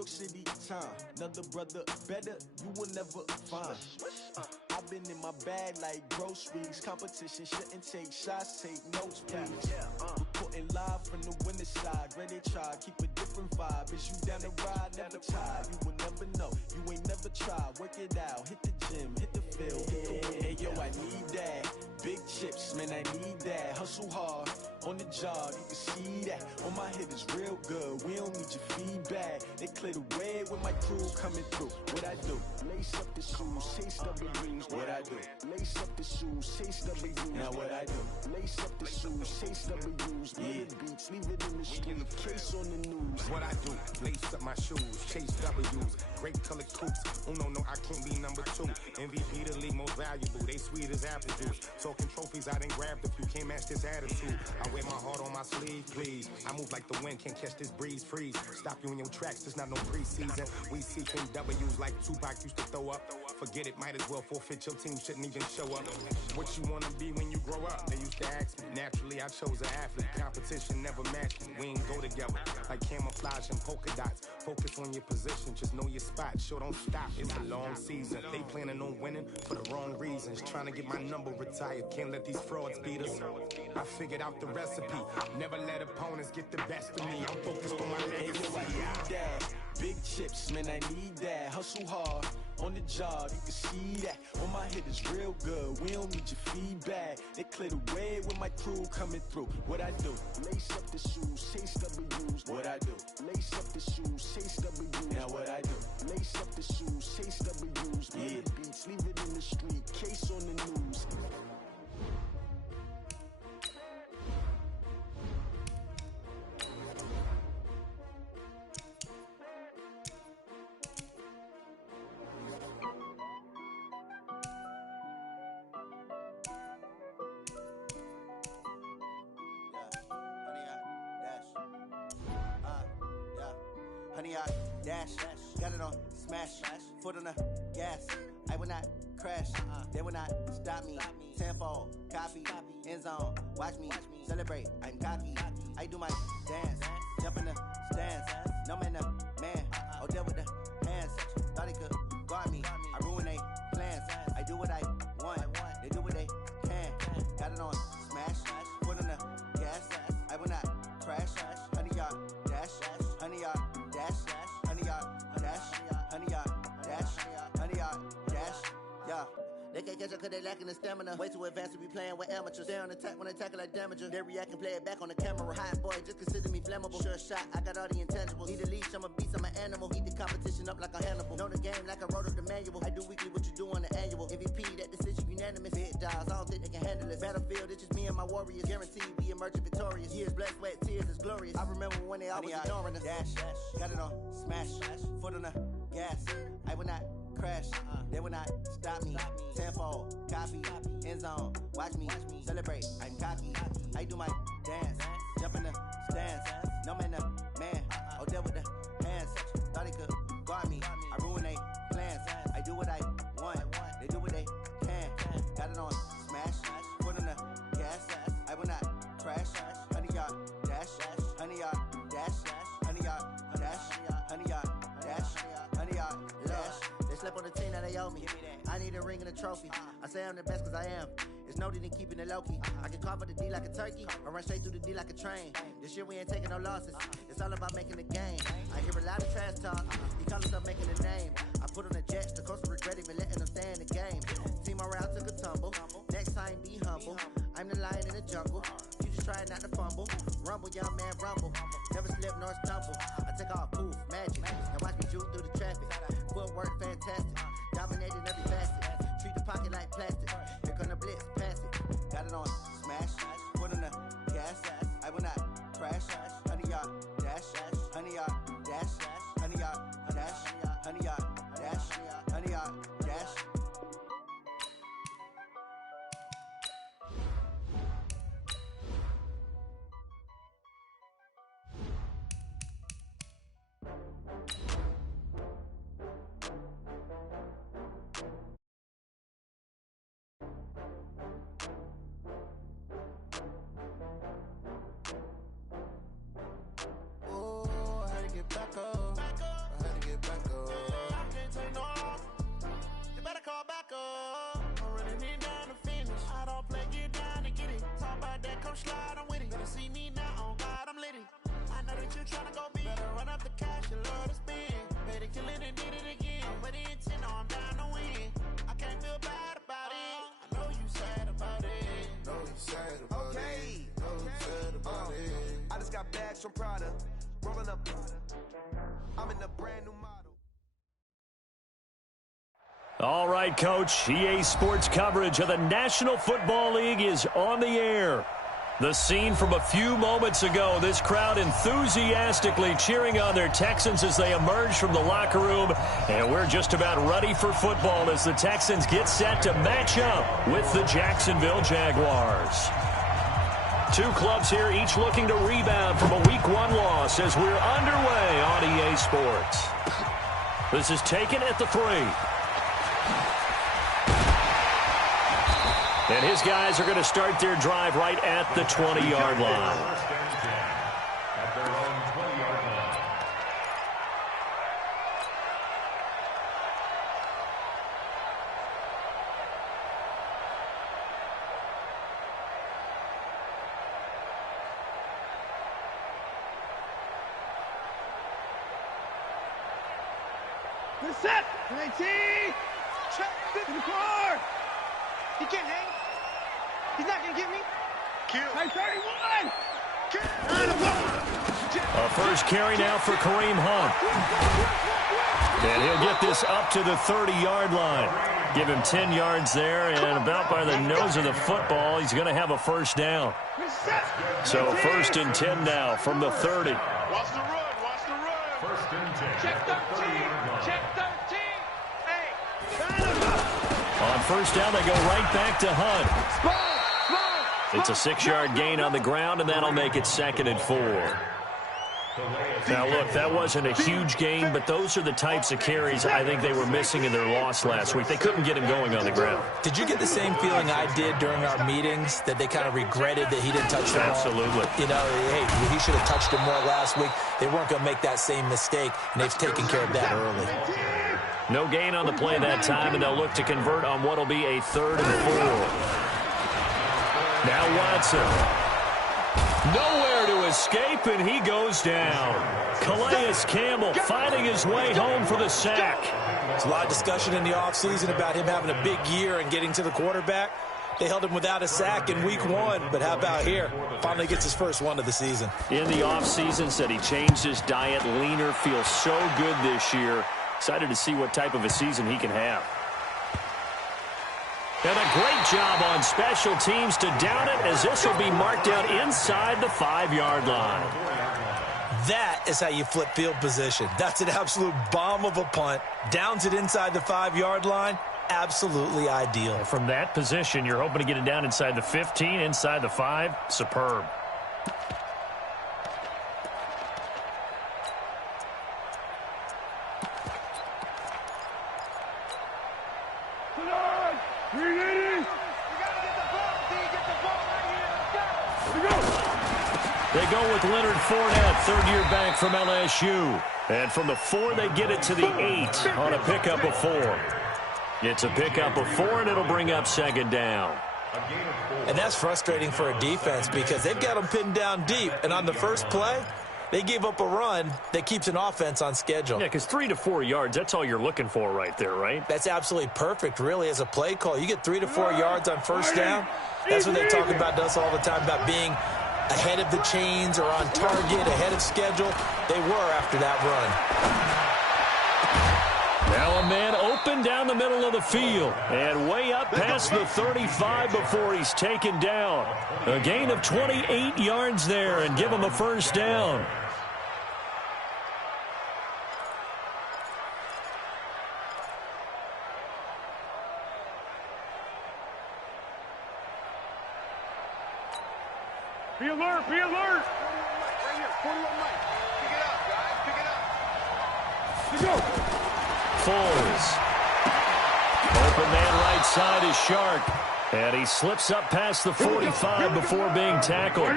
York City time. Another brother better, you will never find. I've been in my bag like groceries. Competition shouldn't take shots, take notes, please. Reporting live from the winter side. Ready to try, keep a different vibe. Is you down the ride, never tired. You will never know, you ain't never tried. Work it out, hit the gym, hit the field, hit the wind. Hey yo, I need that. Big chips, man, I need that. Hustle hard, on the job, you can see that. On my head is real good, we don't need your feedback. They clear the way with my crew coming through. What I do? Lace up the shoes, chase W's. What I do? Lace up the shoes, chase W's. Now what I do? Lace up the shoes, chase W's. Yeah. Beats, leave it in the street, case on the news. What I do? Lace up my shoes, chase W's. Great color coops. Oh no, I can't be number 2. MVP the league most valuable. They sweet as apple juice. Talking trophies, I done grabbed a few. Can't match this attitude. I wear my heart on my sleeve, please. I move like the wind, can't catch this breeze. Freeze. Stop you in your tracks. There's not no preseason. We seeking W's like Tupac used to throw up. Forget it, might as well forfeit. Your team shouldn't even show up. What you wanna be when you grow up? They used to ask me. Naturally, I chose an athlete. Competition never matched me. We ain't go together like camouflage and polka dots. Focus on your position, just know your spot. Sure, don't stop. It's a long season. They planning on winning for the wrong reasons. Trying to get my number retired. Can't let these frauds beat us. I figured out the recipe. Never let opponents get the best of me. I'm focused on my legacy. Big chips, man, I need that. Hustle hard, on the job, you can see that. On my head is real good, we don't need your feedback. They clear the way with my crew coming through. What I do? Lace up the shoes, chase W's. What I do? Lace up the shoes, chase W's. Now what I do? Lace up the shoes, chase W's. Yeah. Beats, leave it in the street, case on the news. Honey, I dash, got it on smash, foot on the gas. I will not crash, they will not stop me. Tenfold, copy, end zone, watch me celebrate. I'm cocky, I do my dance, jump in the stands. No man, the man, oh, deal with the hands. Thought he could guard me, I ruin they plans. I do what I want, they do what they can. Got it on smash, foot on the gas. I will not crash, honey, y'all dash, honey, y'all dash, honey, y'all dash, honey, y'all dash, honey, y'all dash, yeah. They can't catch up cause they lacking the stamina. Way too advanced to be playing with amateurs. They on attack when they tackle like damager. They react and play it back on the camera. Hot boy, just consider me flammable. Sure shot, I got all the intangibles. Need a leash, I'm a beast, I'm an animal. Heat the competition up like a Hannibal. Know the game like I wrote up the manual. I do weekly what you do on the annual. MVP, that decision unanimous. Big dogs, I don't think they can handle it. Battlefield, it's just me and my warriors. Guaranteed we emerging victorious. Years, blood, sweat, tears, it's glorious. I remember when they always ignoring us. Dash, got it on smash, foot on the gas. I will not crash, they will not stop me. Tenfold, copy, end zone, watch me celebrate. I'm cocky, I do my dance, jump in the stands. No man, the man, oh, deal with the hands. Thought he could guard me, I ruin they plans. I do what I want, they do what they can. Got it on smash, foot on the gas. I will not crash, honey, y'all dash, honey, y'all dash, honey, y'all dash, honey, y'all dash, honey, y'all dash. They slept on the team that they owe me. I need a ring and a trophy. I say I'm the best cause I am. It's no need in keeping it low-key. I can carve up the D like a turkey or run straight through the D like a train. This year we ain't taking no losses. It's all about making the game. I hear a lot of trash talk. He call himself making a name. I put on the Jets. The coach will regret even letting them stay in the game. Team morale took a tumble. Next time be humble. I'm the lion in the jungle. You just try not to fumble. Rumble, young man, rumble. Never slip nor stumble. I take off, poof, magic. Now watch me shoot through the traffic. Footwork fantastic. Dominating every facet. Treat the pocket like plastic. Here come the blitz, pass it. Got it on smash, foot on the gas. I will not crash. Honey, y'all dash, honey, y'all dash, honey, y'all dash, honey, y'all dash, honey, y'all dash. Fresh from Prada, rolling up. I'm in a brand new model. All right, Coach. EA Sports coverage of the National Football League is on the air. The scene from a few moments ago, this crowd enthusiastically cheering on their Texans as they emerge from the locker room. And we're just about ready for football as the Texans get set to match up with the Jacksonville Jaguars. Two clubs here, each looking to rebound from a Week 1 loss as we're underway on EA Sports. This is taken at the 3. And his guys are going to start their drive right at the 20-yard line. Good set. 19. Check. To the car. He can't hang. He's not going to get me. Kill. 31. A first carry now for Kareem Hunt. And he'll get this up to the 30-yard line. Give him 10 yards there, and about by the nose of the football, he's going to have a first down. So 1st and 10 now from the 30. Watch the run. Watch the run. 1st and 10. Check 13. Check 13. Hey. On first down, they go right back to Hunt. It's a 6-yard gain on the ground, and that'll make it 2nd and 4. Now, look, that wasn't a huge gain, but those are the types of carries I think they were missing in their loss last week. They couldn't get him going on the ground. Did you get the same feeling I did during our meetings, that they kind of regretted that he didn't touch the ball? Absolutely. You know, hey, he should have touched him more last week. They weren't going to make that same mistake, and they've taken care of that early. No gain on the play that time, and they'll look to convert on what will be a 3rd and 4. Now Watson. Nowhere to escape, and he goes down. Calais Campbell finding his way home for the sack. There's a lot of discussion in the offseason about him having a big year and getting to the quarterback. They held him without a sack in Week 1, but how about here? Finally gets his first one of the season. In the offseason, said he changed his diet, leaner, feels so good this year. Excited to see what type of a season he can have. And a great job on special teams to down it, as this will be marked out inside the 5-yard line. That is how you flip field position. That's an absolute bomb of a punt. Downs it inside the 5-yard line. Absolutely ideal. From that position, you're hoping to get it down inside the 15, inside the 5. Superb. They go with Leonard Fournette, 3rd-year back from LSU. And from the 4, they get it to the 8 on a pickup of 4. It's a pickup of 4, and it'll bring up 2nd down. And that's frustrating for a defense because they've got them pinned down deep. And on the first play, they gave up a run that keeps an offense on schedule. Yeah, because 3 to 4 yards, that's all you're looking for right there, right? That's absolutely perfect, really, as a play call. You get 3 to 4 yards on first down. That's what they talk about us all the time, about being ahead of the chains or on target, ahead of schedule. They were after that run. Now a man open down the middle of the field and way up past the 35 before he's taken down. A gain of 28 yards there and give him a first down. Be alert, be alert. Right here, 41 Mike. Pick it up, guys, pick it up. Let's go. Foles. Open man right side is Shark. And he slips up past the 45 before being tackled.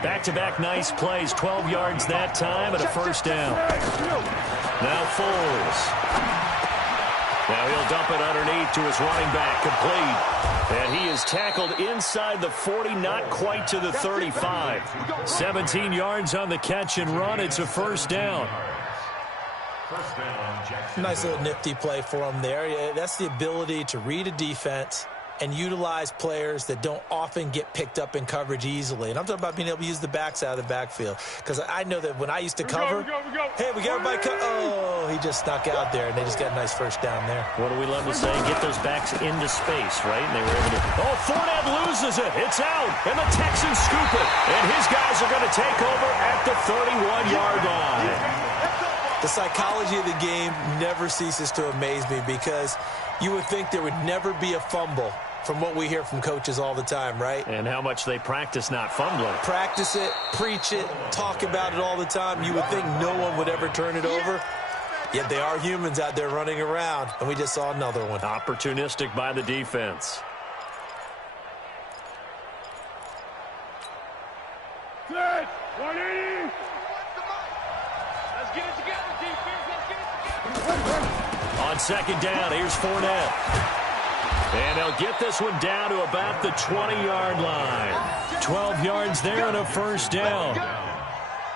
Back-to-back nice plays, 12 yards that time and a first down. Now Foles. Now he'll dump it underneath to his running back, complete. And he is tackled inside the 40, not quite to the 35. 17 yards on the catch and run. It's a first down. Nice little nifty play for him there. That's the ability to read a defense and utilize players that don't often get picked up in coverage easily. And I'm talking about being able to use the backside of the backfield. Because I know that when I used to cover, hey, we got everybody oh, he just snuck out there, and they just got a nice first down there. What do we love to say? Get those backs into space, right? And they were able to. Oh, Fournette loses it. It's out. And the Texans scoop it. And his guys are going to take over at the 31-yard line. The psychology of the game never ceases to amaze me because you would think there would never be a fumble from what we hear from coaches all the time, right? And how much they practice not fumbling. Practice it, preach it, talk about it all the time. You would think no one would ever turn it over. Yet they are humans out there running around, and we just saw another one. Opportunistic by the defense. Good. 180. Let's get it together, defense. Let's get it together. On second down, here's Fournette. And they'll get this one down to about the 20-yard line. 12 yards there and a first down.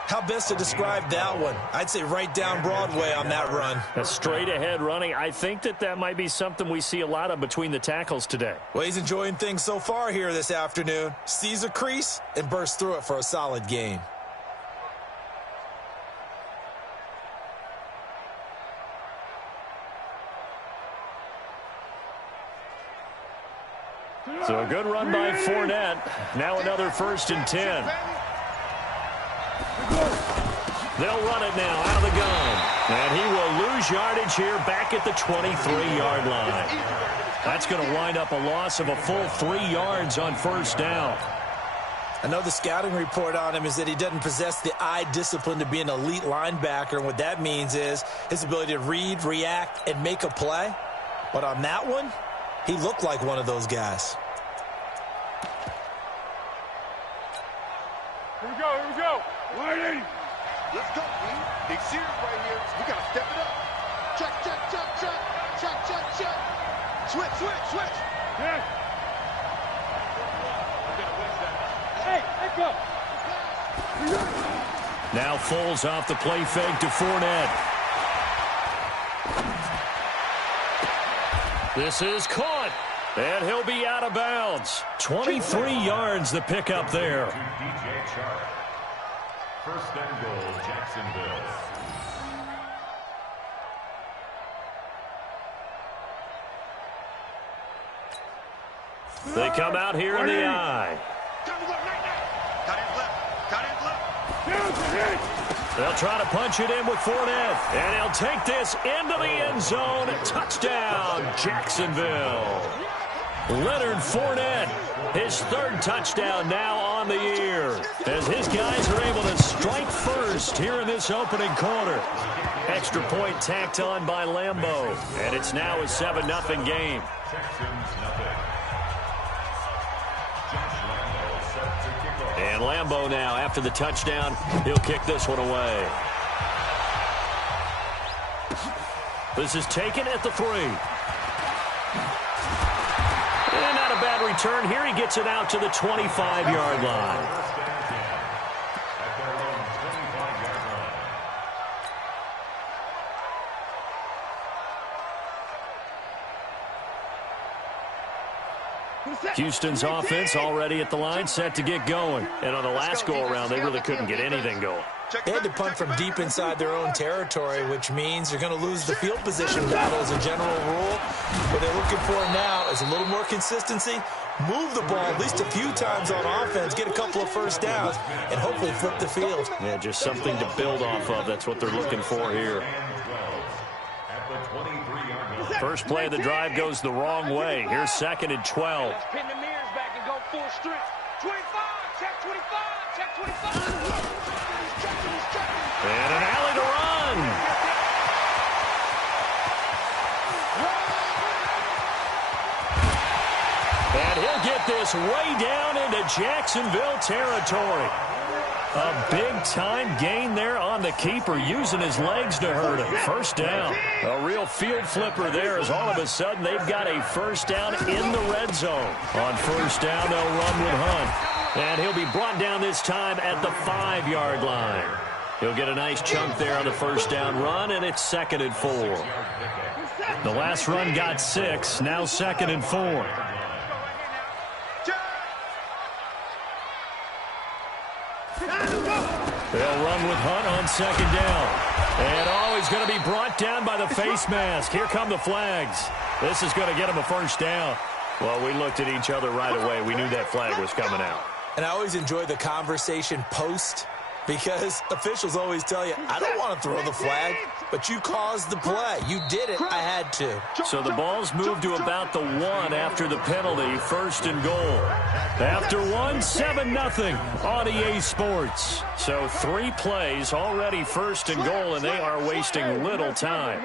How best to describe that one? I'd say right down Broadway on that run. A straight-ahead running. I think that might be something we see a lot of between the tackles today. Well, he's enjoying things so far here this afternoon. Sees a crease and bursts through it for a solid gain. So a good run by Fournette. Now another 1st and 10. They'll run it now out of the gun. And he will lose yardage here back at the 23-yard line. That's going to wind up a loss of a full 3 yards on first down. I know the scouting report on him is that he doesn't possess the eye discipline to be an elite linebacker. And what that means is his ability to read, react, and make a play. But on that one, he looked like one of those guys. Here we go. 180. Let's go, man. Big series right here. We got to step it up. Check. Switch. Yeah. Hey, let's go. Now Foles off the play fake to Fournette. This is caught. And he'll be out of bounds. 23 yards the pickup there. First and goal, Jacksonville. They come out here in the eye. They'll try to punch it in with Fournette. And he'll take this into the end zone. Touchdown, Jacksonville. Leonard Fournette, his 3rd touchdown now on the year, as his guys are able to strike first here in this opening quarter. Extra point tacked on by Lambeau, and it's now a 7-0 game. And Lambeau now, after the touchdown, he'll kick this one away. This is taken at the 3. And not a bad return here. He gets it out to the 25-yard line. Houston's offense already at the line, set to get going. And on the last go-around, they really couldn't get anything going. They had to punt from deep inside their own territory, which means you're going to lose the field position battle as a general rule. What they're looking for now is a little more consistency, move the ball at least a few times on offense, get a couple of first downs, and hopefully flip the field. Yeah, just something to build off of. That's what they're looking for here. First play of the drive goes the wrong way. Here's 2nd and 12. Let's pin the mirrors back and go full strength. 25, check 25. And an alley to run. And he'll get this way down into Jacksonville territory. A big-time gain there on the keeper, using his legs to hurt him. First down. A real field flipper there, as all of a sudden they've got a first down in the red zone. On first down, they'll run with Hunt. And he'll be brought down this time at the 5-yard line. He'll get a nice chunk there on the first down run, and it's 2nd and 4. The last run got 6, now 2nd and 4. They'll run with Hunt on second down. And, he's going to be brought down by the face mask. Here come the flags. This is going to get him a first down. Well, we looked at each other right away. We knew that flag was coming out. And I always enjoy the conversation post because officials always tell you, I don't want to throw the flag, but you caused the play. You did it. I had to. So the ball's moved to about the 1 after the penalty, first and goal. After 1, 7-0 on EA Sports. So 3 plays already first and goal, and they are wasting little time.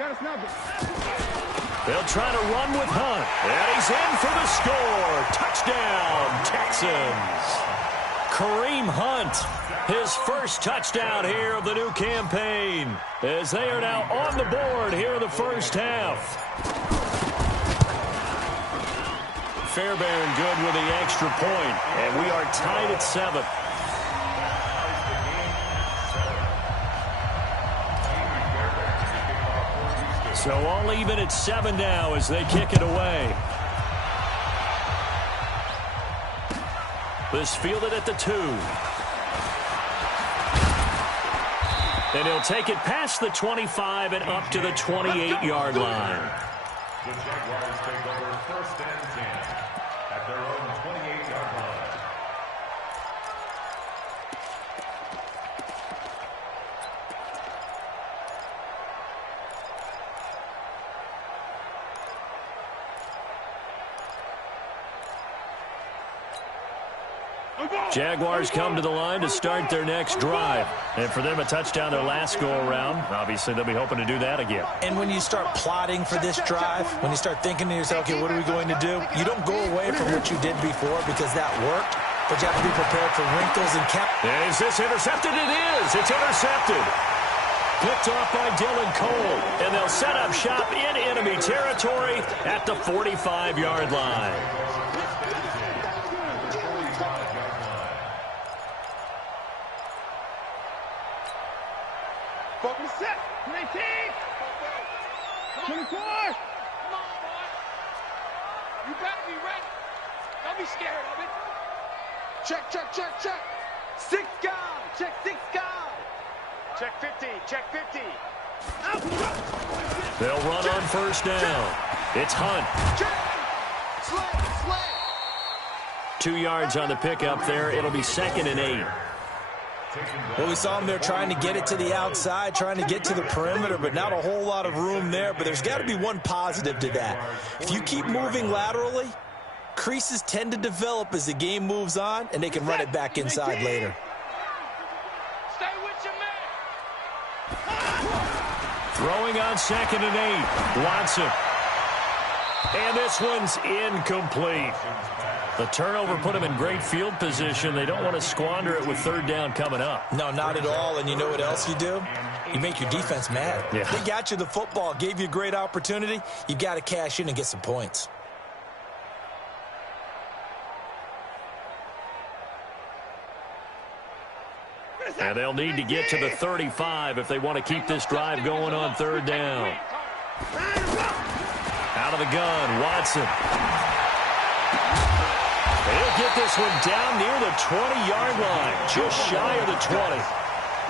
They'll try to run with Hunt, and he's in for the score. Touchdown, Texans. Kareem Hunt, his first touchdown here of the new campaign, as they are now on the board here in the first half. Fairbairn good with the extra point, and we are tied at 7. So all even at 7 now as they kick it away. This fielded at the 2. And he'll take it past the 25 and up to the 28-yard line. The Jaguars take over first and 10 at their own 28-yard line. Jaguars come to the line to start their next drive. And for them, a touchdown their last go-around. Obviously, they'll be hoping to do that again. And when you start plotting for this drive, when you start thinking to yourself, okay, what are we going to do? You don't go away from what you did before because that worked, but you have to be prepared for wrinkles and Is this intercepted? It is. It's intercepted. Picked off by Dylan Cole. And they'll set up shop in enemy territory at the 45-yard line. Set, 19, 24. Come on, boy. You better be ready. Don't be scared of it. Check, check, check, check. 6 guard. Check 6 guard. Check 50. Check 50. They'll run on first down. It's Hunt. Slay. 2 yards on the pickup there. It'll be 2nd and 8. Well, we saw them there trying to get it to the outside, trying to get to the perimeter, but not a whole lot of room there. But there's got to be one positive to that. If you keep moving laterally, creases tend to develop as the game moves on, and they can run it back inside later. Stay with your man. Throwing on 2nd and 8. Watson. And this one's incomplete. The turnover put them in great field position. They don't want to squander it with 3rd down coming up. No, not at all. And you know what else you do? You make your defense mad. Yeah. They got you the football, gave you a great opportunity. You've got to cash in and get some points. And they'll need to get to the 35 if they want to keep this drive going on 3rd down. Out of the gun, Watson. He'll get this one down near the 20-yard line, just shy of the 20.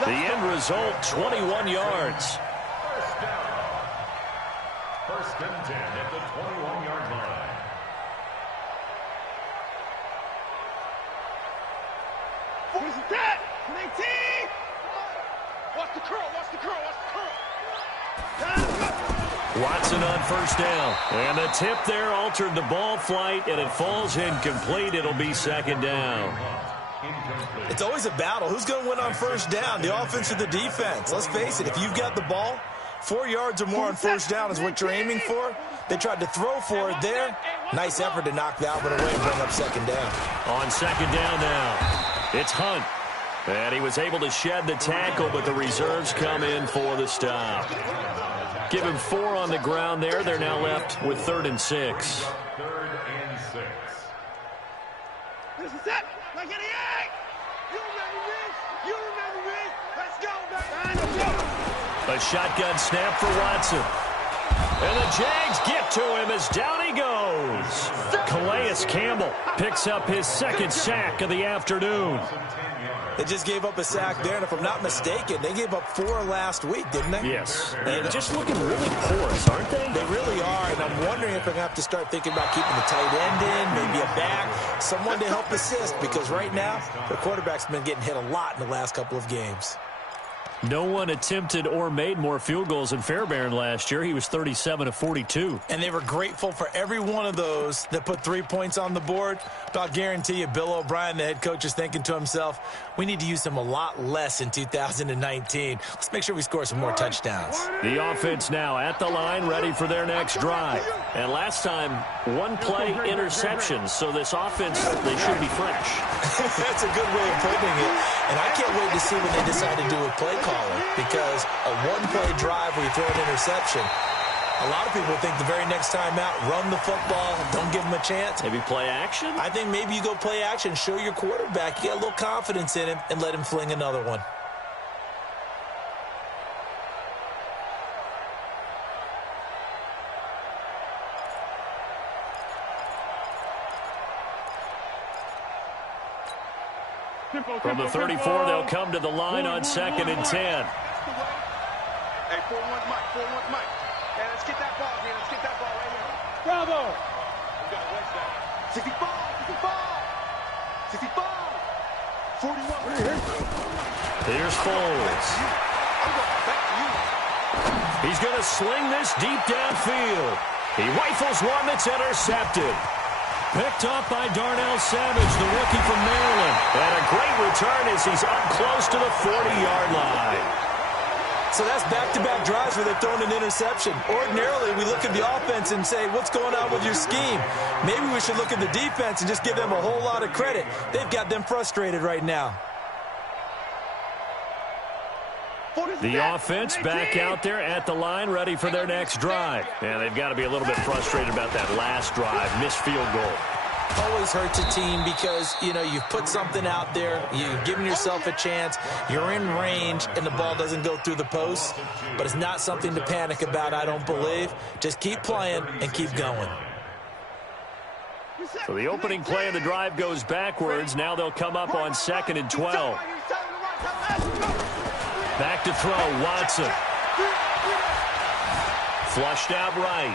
The end result, 21 yards. First down. First and 10 at the 21-yard line. Who's that? 19. Watch the curl. Watson on first down. And the tip there altered the ball flight, and it falls incomplete. It'll be 2nd down. It's always a battle. Who's going to win on first down, the offense or the defense? Let's face it, if you've got the ball, 4 yards or more on first down is what you're aiming for. They tried to throw for it there. Nice effort to knock that one away and bring up 2nd down. On 2nd down now, it's Hunt. And he was able to shed the tackle, but the reserves come in for the stop. Give him 4 on the ground there. They're now left with 3rd and 6. 3rd and 6. This is it. Like 88. You remember this. Let's go, baby. A shotgun snap for Watson. And the Jags get to him as down he goes. Calais Campbell picks up his second sack of the afternoon. They just gave up a sack there, and if I'm not mistaken, they gave up 4 last week, didn't they? Yes. And just looking really porous, aren't they? They really are, and I'm wondering if they're going to have to start thinking about keeping the tight end in, maybe a back, someone to help assist, because right now, the quarterback's been getting hit a lot in the last couple of games. No one attempted or made more field goals than Fairbairn last year. He was 37 of 42. And they were grateful for every one of those that put 3 points on the board. But I'll guarantee you, Bill O'Brien, the head coach, is thinking to himself, we need to use him a lot less in 2019. Let's make sure we score some more touchdowns. The offense now at the line, ready for their next drive. And last time, 1-play interceptions. So this offense, they should be fresh. That's a good way of putting it. And I can't wait to see what they decide to do with play calling, because a 1-play drive where you throw an interception, a lot of people think the very next time out, run the football, don't give them a chance. Maybe play action? I think maybe you go play action, show your quarterback, you get a little confidence in him, and let him fling another one. From the 34, they'll come to the line on 2nd and 10. Hey, 4-1 Mike, 4-1 Mike. Hey, let's get that ball here. Let's get that ball right here. Bravo! We got wedge that. 65, 65, 41. Here's Foles. I'm going back to you. He's going to sling this deep downfield. He rifles one that's intercepted. Picked up by Darnell Savage, the rookie from Maryland. And a great return as he's up close to the 40-yard line. So that's back-to-back drives where they've thrown an interception. Ordinarily, we look at the offense and say, what's going on with your scheme? Maybe we should look at the defense and just give them a whole lot of credit. They've got them frustrated right now. The offense back out there at the line, ready for their next drive. And they've got to be a little bit frustrated about that last drive, missed field goal. Always hurts a team because, you know, you've put something out there, you've given yourself a chance, you're in range, and the ball doesn't go through the post. But it's not something to panic about, I don't believe. Just keep playing and keep going. So the opening play of the drive goes backwards. Now they'll come up on 2nd and 12. Back to throw, Watson. Flushed out right.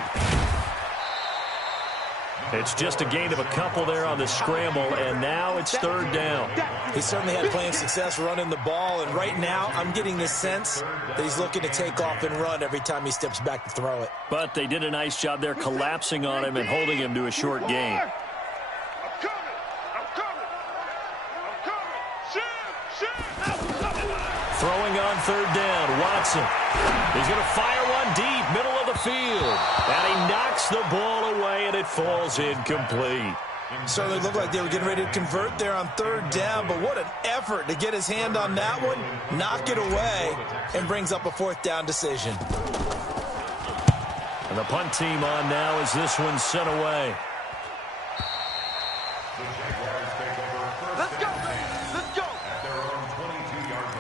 It's just a gain of a couple there on the scramble, and now it's 3rd down. He certainly had plenty of success running the ball, and right now I'm getting the sense that he's looking to take off and run every time he steps back to throw it. But they did a nice job there collapsing on him and holding him to a short gain. Throwing on 3rd down, Watson. He's going to fire one deep, middle of the field. And he knocks the ball away, and it falls incomplete. Certainly looked like they were getting ready to convert there on 3rd down, but what an effort to get his hand on that one, knock it away, and brings up a 4th down decision. And the punt team on now as this one's sent away. Let's go, let's go. At their own 22-yard line.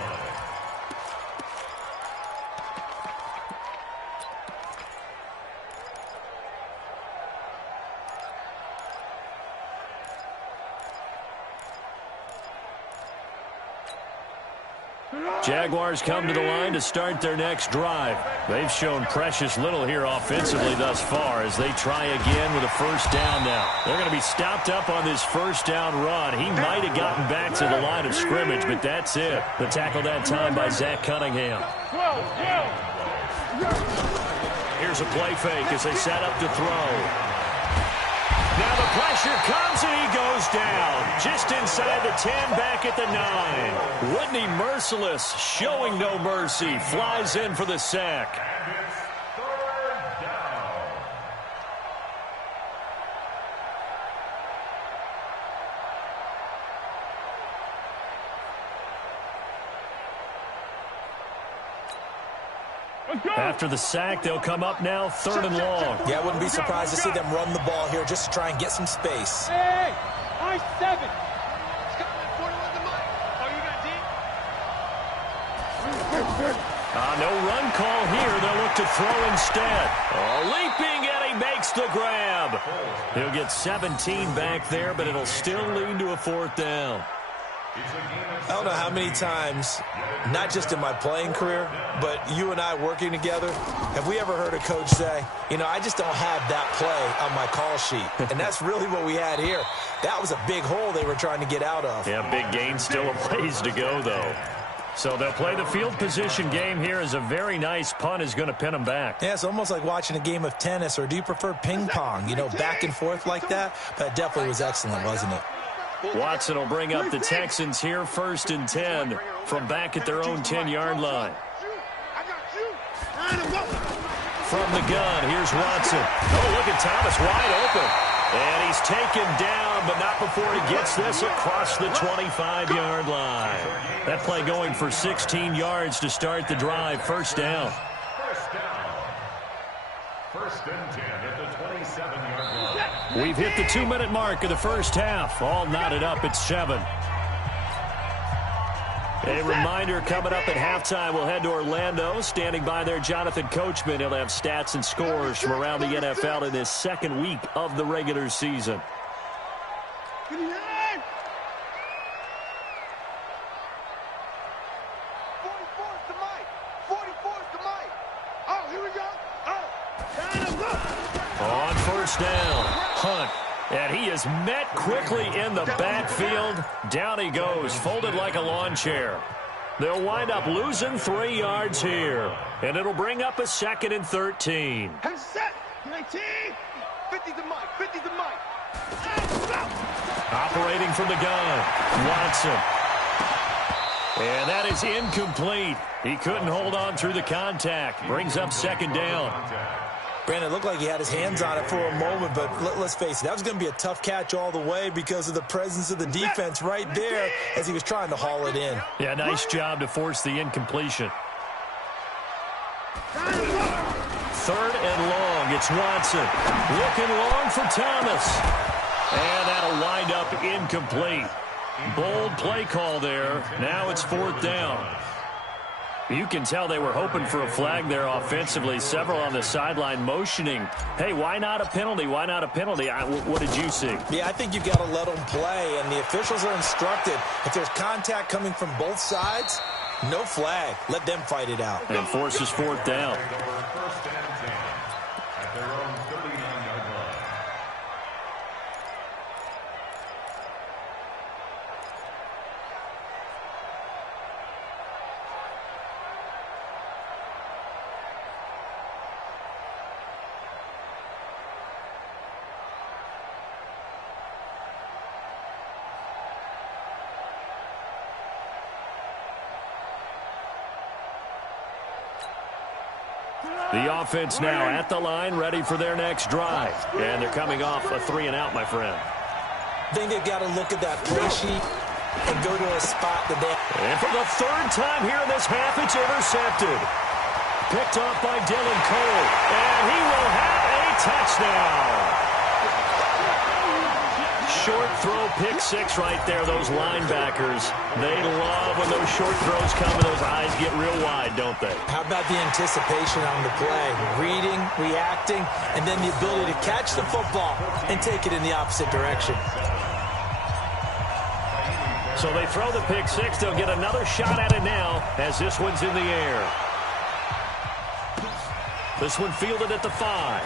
Jaguars come to the line to start their next drive. They've shown precious little here offensively thus far as they try again with a 1st down now. They're going to be stopped up on this 1st down run. He might have gotten back to the line of scrimmage, but that's it. The tackle that time by Zach Cunningham. Here's a play fake as they set up to throw. Now the pressure comes and he goes down. Just inside the 10, back at the 9. Whitney Merciless, showing no mercy, flies in for the sack. And it's 3rd down. After the sack, they'll come up now 3rd and long. Yeah, I wouldn't be surprised to see them run the ball here just to try and get some space. Hey, I-7. Scotland 41 to Mike. Oh, you got deep? No run call here. They'll look to throw instead. Leaping, and he makes the grab. He'll get 17 back there, but it'll still lead to a 4th down. I don't know how many times, not just in my playing career, but you and I working together, have we ever heard a coach say, I just don't have that play on my call sheet. And that's really what we had here. That was a big hole they were trying to get out of. Yeah, big gain, still a ways to go, though. So they'll play the field position game here as a very nice punt is going to pin them back. Yeah, it's almost like watching a game of tennis, or do you prefer ping pong, back and forth like that? But it definitely was excellent, wasn't it? Watson will bring up the Texans here, 1st and 10 from back at their own 10-yard line. From the gun, here's Watson. Oh, look at Thomas wide open. And he's taken down, but not before he gets this across the 25-yard line. That play going for 16 yards to start the drive. 1st down. 1st and 10 at the 27-yard line. We've hit the 2-minute mark of the first half. All knotted up at 7. A reminder, coming up at halftime, we'll head to Orlando. Standing by there, Jonathan Coachman. He'll have stats and scores from around the NFL in this 2nd week of the regular season. On 1st down, Hunt. And he is met quickly in the backfield. Down he goes, folded like a lawn chair. They'll wind up losing 3 yards here. And it'll bring up a 2nd and 13. Set. 19. 50 to Mike. 50 to Mike. Operating from the gun, Watson. And that is incomplete. He couldn't hold on through the contact. Brings up 2nd down. Brandon, it looked like he had his hands on it for a moment, but let's face it, that was going to be a tough catch all the way because of the presence of the defense right there as he was trying to haul it in. Yeah, nice job to force the incompletion. 3rd and long, it's Watson. Looking long for Thomas. And that'll wind up incomplete. Bold play call there. Now it's 4th down. You can tell they were hoping for a flag there offensively. Several on the sideline motioning, hey, why not a penalty? Why not a penalty? What did you see? Yeah, I think you've got to let them play, and the officials are instructed. If there's contact coming from both sides, no flag. Let them fight it out. And forces 4th down. 1st and 10 at their own 39-yard line. The offense now at the line, ready for their next drive. And they're coming off a 3-and-out, my friend. I think they've got to look at that play sheet and go to a spot that they... And for the 3rd time here in this half, it's intercepted. Picked off by Dylan Cole. And he will have a touchdown. Short throw, pick 6 right there. Those linebackers, they love when those short throws come and those eyes get real wide, don't they? How about the anticipation on the play? Reading, reacting, and then the ability to catch the football and take it in the opposite direction. So they throw the pick 6. They'll get another shot at it now as this one's in the air. This one fielded at the 5.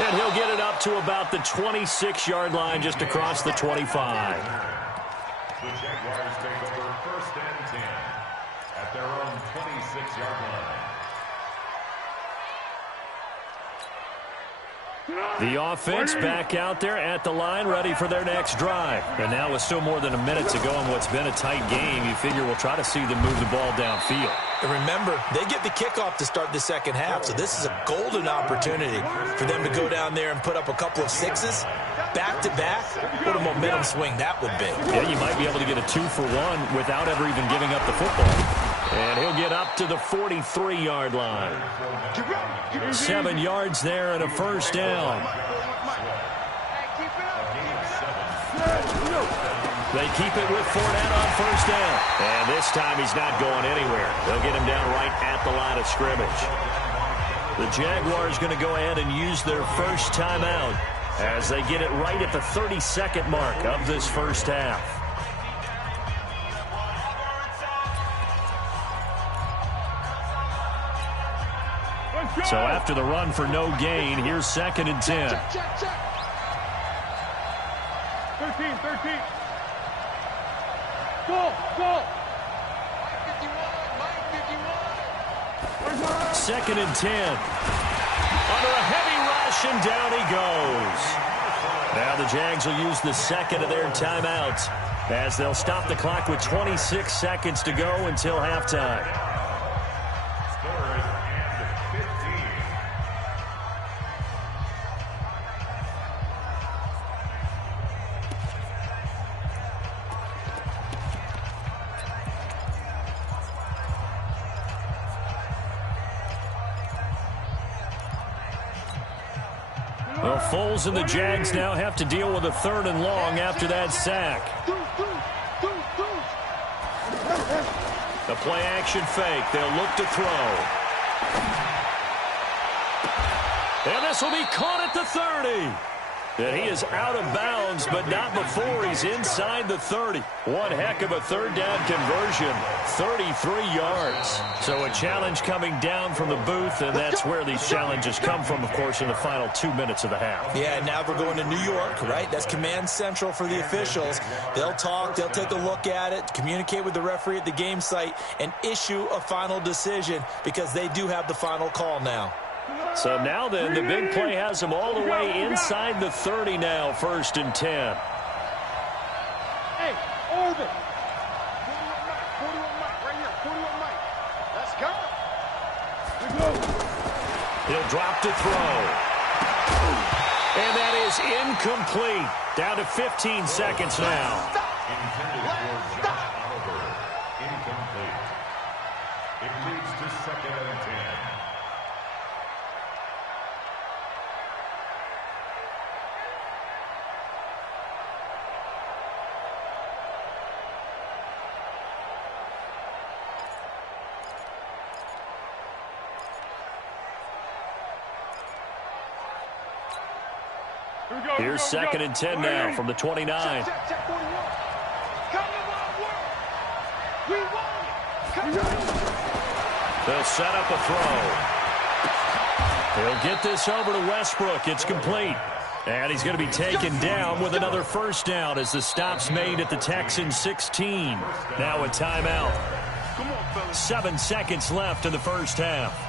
And he'll get it up to about the 26-yard line, just across the 25. The Jaguars take over 1st and 10 at their own 26-yard line. The offense back out there at the line, ready for their next drive. And now with still more than a minute to go in what's been a tight game, you figure we'll try to see them move the ball downfield. And remember, they get the kickoff to start the 2nd half, so this is a golden opportunity for them to go down there and put up a couple of 6s back-to-back. What a momentum swing that would be. Yeah, you might be able to get a 2-for-1 without ever even giving up the football. And he'll get up to the 43-yard line. 7 yards there and a 1st down. They keep it with Fournette on first down. And this time he's not going anywhere. They'll get him down right at the line of scrimmage. The Jaguars going to go ahead and use their first timeout as they get it right at the 32nd mark of this first half. So after the run for no gain, here's 2nd and 10. Check. 13. Go. 2nd and 10. Under a heavy rush, and down he goes. Now the Jags will use the second of their timeouts as they'll stop the clock with 26 seconds to go until halftime. Well, Foles and the Jags now have to deal with a 3rd and long after that sack. The play action fake. They'll look to throw. And this will be caught at the 30. And he is out of bounds, but not before he's inside the 30. One heck of a 3rd down conversion. 33 yards. So a challenge coming down from the booth, and that's where these challenges come from, of course, in the final 2 minutes of the half. Yeah, now we're going to New York, right? That's command central for the officials. They'll talk, they'll take a look at it, communicate with the referee at the game site, and issue a final decision because they do have the final call now. So now then, the big play has him all the way inside the 30 now, 1st and 10. Hey, Orvin. 41 Mike, right here. 41 Mike. Let's go. He'll drop to throw. And that is incomplete. Down to 15 seconds now. Intended for John Oliver. Incomplete. It leads to 2nd and 10. Here's 2nd and 10 now from the 29. Check 41. Come to my work. We want it. They'll set up a throw. He'll get this over to Westbrook. It's complete. And he's going to be taken down with another 1st down as the stop's made at the Texans 16. Now a timeout. 7 seconds left in the first half.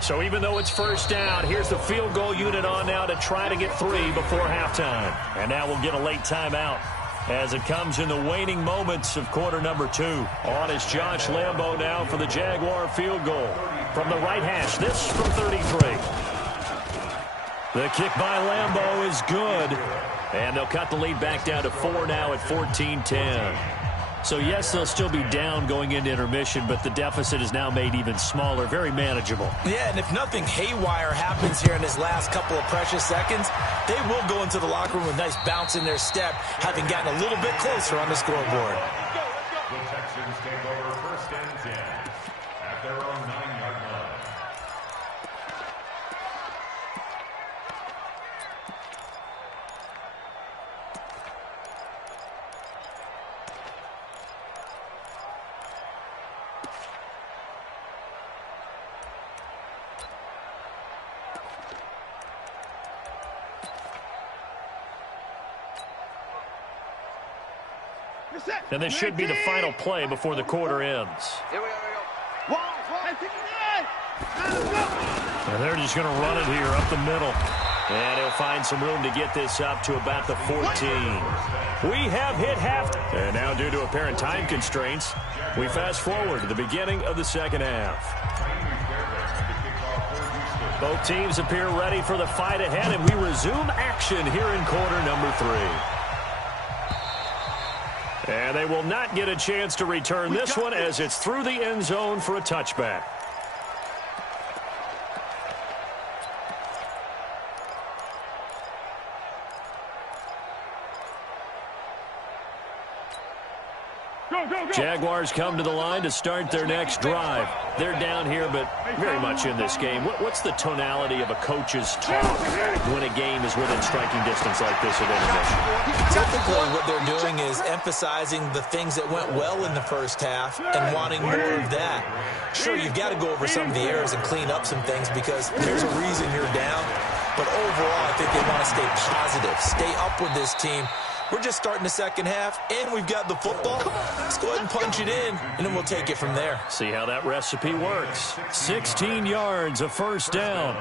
So even though it's 1st down, here's the field goal unit on now to try to get 3 before halftime. And now we'll get a late timeout as it comes in the waning moments of quarter number 2. On is Josh Lambo now for the Jaguar field goal. From the right hash, this from 33. The kick by Lambo is good. And they'll cut the lead back down to 4 now at 14-10. So, yes, they'll still be down going into intermission, but the deficit is now made even smaller, very manageable. Yeah, and if nothing haywire happens here in his last couple of precious seconds, they will go into the locker room with a nice bounce in their step, having gotten a little bit closer on the scoreboard. The Texans take over 1st and 10 at their own 9-yard line. And this should be the final play before the quarter ends. Here we go. And they're just going to run it here up the middle. And he'll find some room to get this up to about the 14. We have hit half. And now due to apparent time constraints, we fast forward to the beginning of the second half. Both teams appear ready for the fight ahead, and we resume action here in quarter number 3. And they will not get a chance to return this one as it's through the end zone for a touchback. Jaguars come to the line to start their next drive. They're down here, but very much in this game. What's the tonality of a coach's talk when a game is within striking distance like this at intermission? Typically, what they're doing is emphasizing the things that went well in the first half and wanting more of that. Sure, you've got to go over some of the errors and clean up some things because there's a reason you're down. But overall, I think they want to stay positive, stay up with this team. We're just starting the second half, and we've got the football. Let's go ahead and punch it in, and then we'll take it from there. See how that recipe works. 16 yards, a first down.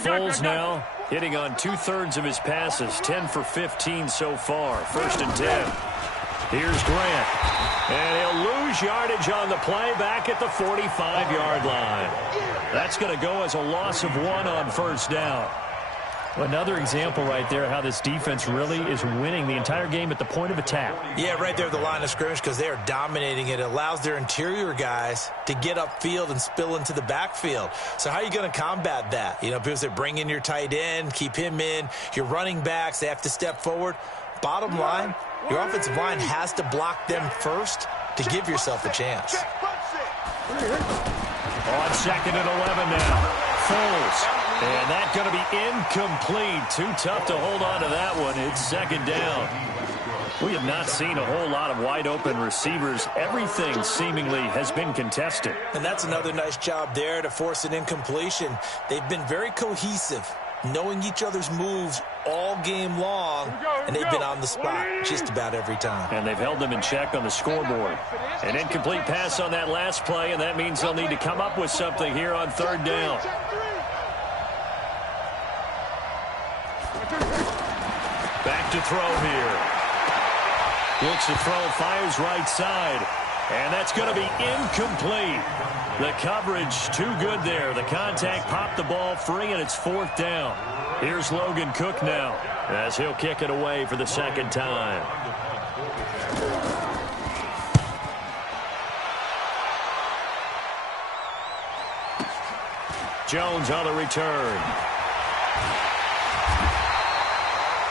Foles now hitting on 2/3 of his passes, 10 for 15 so far. 1st and 10. Here's Grant. And he'll lose yardage on the play back at the 45-yard line. That's going to go as a loss of 1 on 1st down. Well, another example right there how this defense really is winning the entire game at the point of attack. Yeah, right there at the line of scrimmage because they are dominating it. It allows their interior guys to get upfield and spill into the backfield. So how are you going to combat that? You know, people say bring in your tight end, keep him in. Your running backs, they have to step forward. Bottom line, your offensive line has to block them first to give yourself a chance. On 2nd and 11 now. Foles. And that's going to be incomplete. Too tough to hold on to that one. It's 2nd down. We have not seen a whole lot of wide open receivers. Everything seemingly has been contested. And that's another nice job there to force an incompletion. They've been very cohesive, knowing each other's moves all game long, and they've been on the spot just about every time. And they've held them in check on the scoreboard. An incomplete pass on that last play, and that means they'll need to come up with something here on 3rd down. Back to throw here. Looks to throw, fires right side. And that's going to be incomplete. The coverage too good there. The contact popped the ball free, and it's 4th down. Here's Logan Cook now as he'll kick it away for the 2nd time. Jones on the return.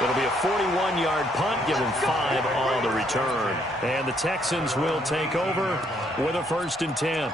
It'll be a 41-yard punt, give him 5 on the return. And the Texans will take over with a 1st and 10.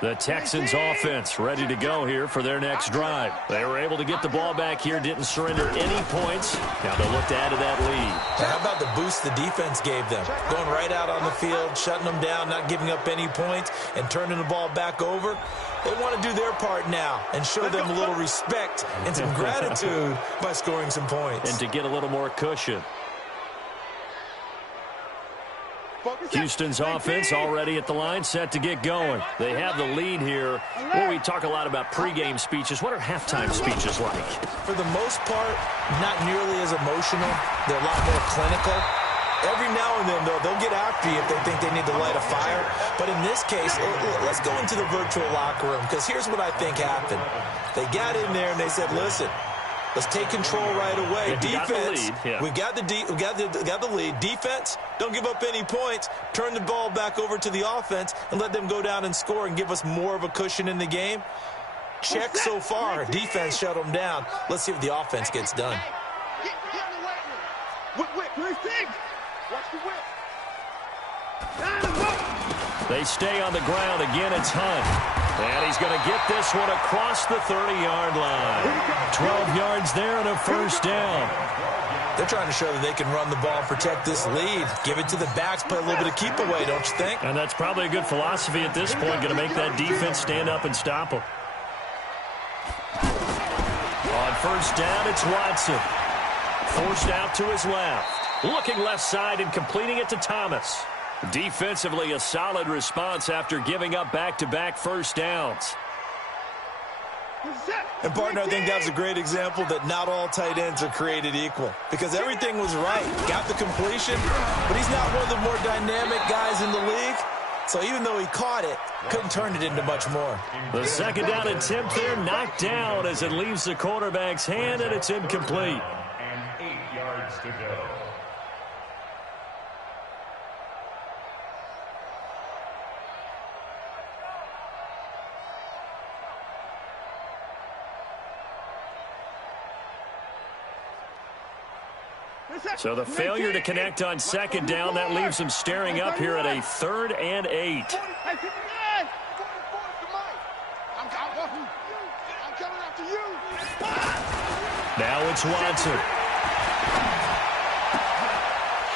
The Texans offense ready to go here for their next drive. They were able to get the ball back here, didn't surrender any points. Now they'll look to add to that lead. How about the boost the defense gave them? Going right out on the field, shutting them down, not giving up any points, and turning the ball back over. They want to do their part now and show them a little respect and some gratitude by scoring some points. And to get a little more cushion. Houston's offense already at the line, set to get going. They have the lead here. Well, we talk a lot about pregame speeches. What are halftime speeches like? For the most part, not nearly as emotional. They're a lot more clinical. Every now and then, though, they'll get after you if they think they need to light a fire. But in this case, let's go into the virtual locker room, because here's what I think happened. They got in there and they said, listen, let's take control right away. Defense, we got the lead. Defense, don't give up any points. Turn the ball back over to the offense and let them go down and score and give us more of a cushion in the game. Check so far. Defense shut them down. Let's see if the offense gets done. They stay on the ground. Again, it's Hunt. And he's going to get this one across the 30-yard line. 12 yards there and a 1st down. They're trying to show that they can run the ball and protect this lead. Give it to the backs, play a little bit of keep away, don't you think? And that's probably a good philosophy at this point, going to make that defense stand up and stop them. On 1st down, it's Watson. Forced out to his left. Looking left side and completing it to Thomas. Defensively, a solid response after giving up back-to-back first downs. And, partner, I think that was a great example that not all tight ends are created equal, because everything was right. Got the completion, but he's not one of the more dynamic guys in the league. So even though he caught it, couldn't turn it into much more. The second down attempt there knocked down as it leaves the quarterback's hand, and it's incomplete. And 8 yards to go. So the failure to connect on second down, that leaves them staring up here at a 3rd and 8. Now it's Watson.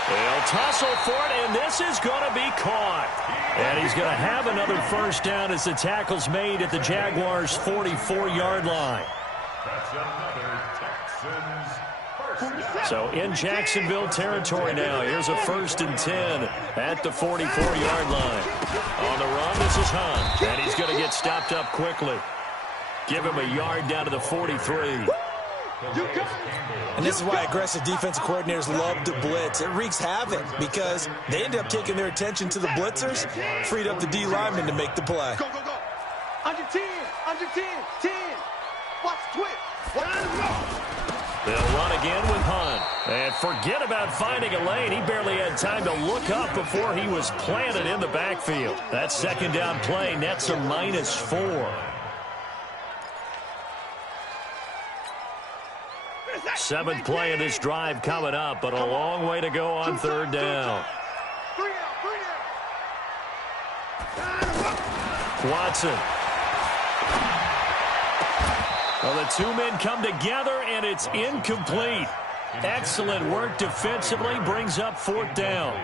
They'll tussle for it, and this is going to be caught. And he's going to have another first down as the tackle's made at the Jaguars' 44-yard line. That's another Texans first down. So in Jacksonville territory now. Here's a 1st and 10 at the 44-yard line. On the run, this is Hunt. And he's going to get stopped up quickly. Give him a yard down to the 43. And this is why aggressive defensive coordinators love to blitz. It wreaks havoc because they end up taking their attention to the blitzers, freed up the D lineman to make the play. Go, go, go. Under 10, 10. Watch twitch. They'll run again with Hunt. And forget about finding a lane. He barely had time to look up before he was planted in the backfield. That second down play nets a -4. Seventh play of this drive coming up, but a long way to go on 3rd down. Watson. Well, the two men come together, and it's incomplete. Excellent work defensively, brings up 4th down.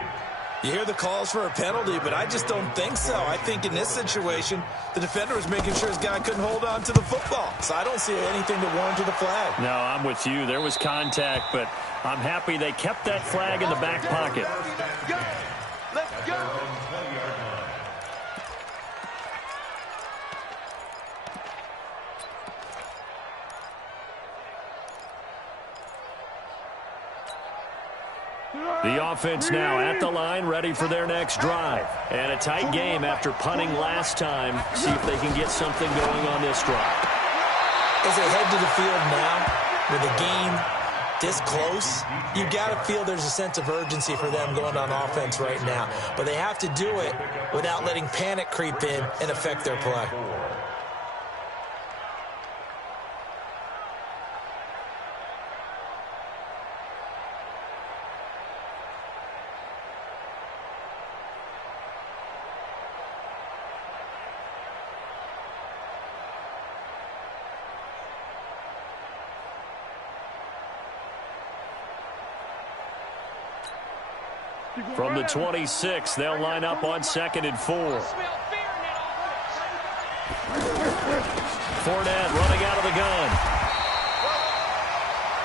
You hear the calls for a penalty, but I just don't think so. I think in this situation, the defender was making sure his guy couldn't hold on to the football. So I don't see anything to warrant to the flag. No, I'm with you. There was contact, but I'm happy they kept that flag in the back pocket. Let's go. The offense now at the line, ready for their next drive. And a tight game after punting last time. See if they can get something going on this drive. As they head to the field now, with the game this close, you got to feel there's a sense of urgency for them going on offense right now. But they have to do it without letting panic creep in and affect their play. From the 26, they'll line up on 2nd and 4. Fournette running out of the gun.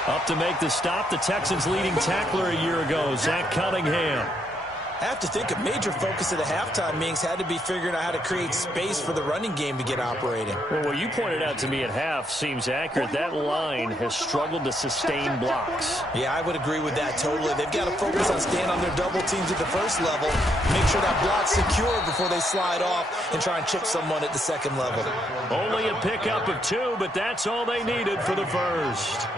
Up to make the stop, the Texans' leading tackler a year ago, Zach Cunningham. I have to think a major focus of the halftime meetings had to be figuring out how to create space for the running game to get operating. Well, what you pointed out to me at half seems accurate. That line has struggled to sustain blocks. Yeah, I would agree with that totally. They've got to focus on staying on their double teams at the first level, make sure that block's secure before they slide off and try and chip someone at the second level. Only a pickup of 2, but that's all they needed for the first.